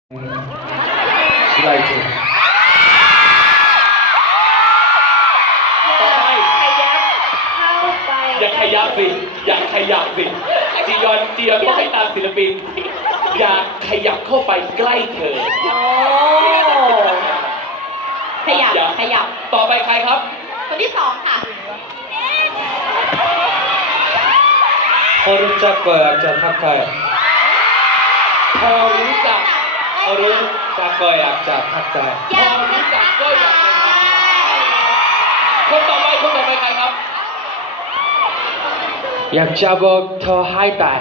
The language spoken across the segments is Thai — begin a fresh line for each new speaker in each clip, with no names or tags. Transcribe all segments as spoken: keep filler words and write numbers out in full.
ライト
ต่อไป
ขยับเข้าไป
อย่าขยับสิอย่าขยับสิจียอนจียอนก็ให้ตามศิลปิน อย่าขยับเข้าไปใกล้เธอ
โอ้ขยับ
อย่า
ขยับ
ต่อไปใครครับ
คนที่สองค่ะ
허를 잡고 약자 탁타요
พอรู้จัก
허를 잡고 약자 탁타요
พอรู้จักก็อยากจะทำคนต่อไปคนต่อไปใครครับ
약자복 더 하이다이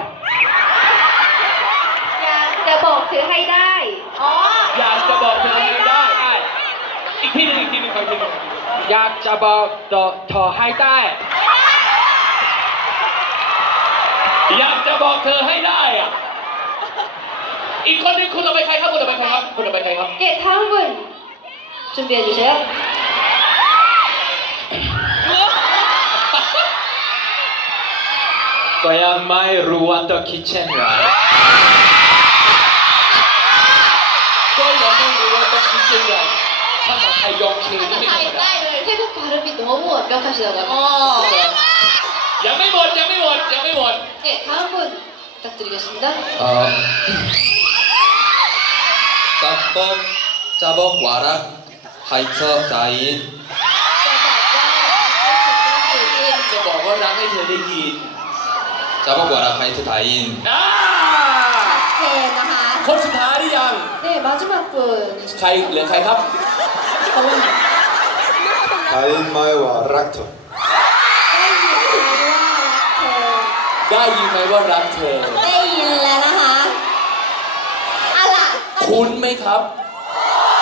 อยากจะบอกเธอให้ได้ อ๋อ
อยากจะบอกเธอให้ได้ อีกทีหนึงอีกทีหนึงขออีกทีหนึง
약자복 더, 더 하이다이
อยากจะบอกเธอให้ได้อะอีกคนหนึงคนต่อไปใครครับคนต่อไปใครครับคนต่อไปใครครับ
예, 다음 분 준비해 주세요.
고양마이 루완더 키첸라
ก็ยังไม่รู้ว่าต้องคิดยังไงภาษาไทยยองเคนี่ไม่ธรรมดา
태국 발음이 너무 완벽하시다고요.
ยังไม่หมดยังไม่หมดยังไม่หมด
예, 다음 분 부탁드리겠습니다.
어, 짜뻑 짜뻑 와락 하이터 다인
จะบอกว่ารักให้เธอได้ยิน
짜뻑 와락 하이터 다인
อ่า
제 나하.
คนสุดท้ายหรือยัง
네, 마지막 분.
ใครเหลือใครครับ
다인마이와 락터
ได้ยินไหมว่ารักเธอ
ได้ยินแล้วนะคะอะล่ะ
คุ้นไหมครับ
ค